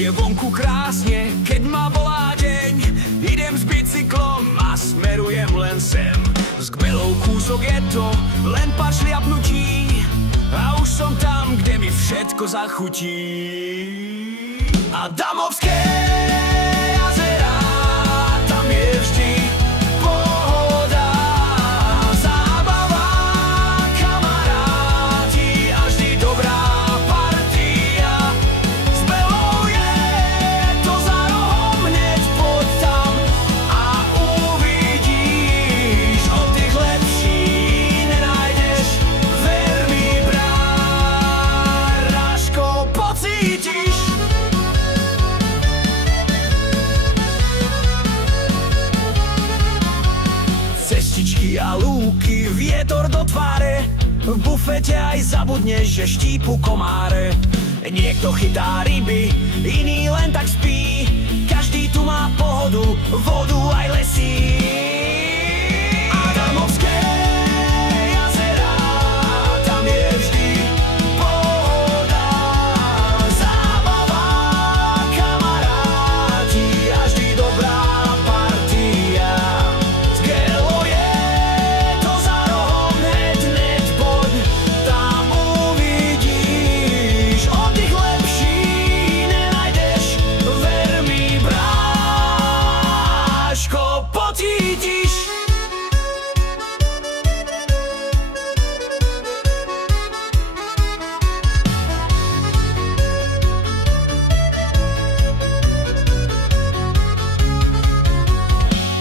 je vonku krásne, keď ma volá deň. Idem s bicyklom a smerujem len sem. S kmelou kúsok je to, len pár šliapnutí a už som tam, kde mi všetko zachutí. A Damovské jazera, tam je vždy pohoda, zábava, kamaráti a vždy dobrá partia. S Belou je to za rohom, hneď poď tam a uvidíš, oddych lepší nenájdeš, ver mi bráško, pocítiš. Cestičky a lúky, vietor do tváre, v bufete aj zabudneš, že štípu komáre. Niekto chytá ryby, iný len tak spí, každý tu má pohodu, vodu aj lesy. Damovské jazera, tam je vždy pohoda, zábava, kamaráti a vždy dobrá partia. S Gelou je to za rohom, hneď poď, tam uvidíš, oddych lepší nenájdeš, ver mi bráško, pocítiš.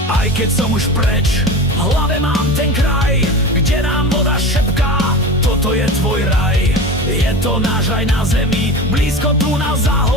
Aj keď som už preč, v hlave mám ten kraj, kde nám voda šepká, toto je tvoj raj. Je to náš raj na zemi, blízko tu nás za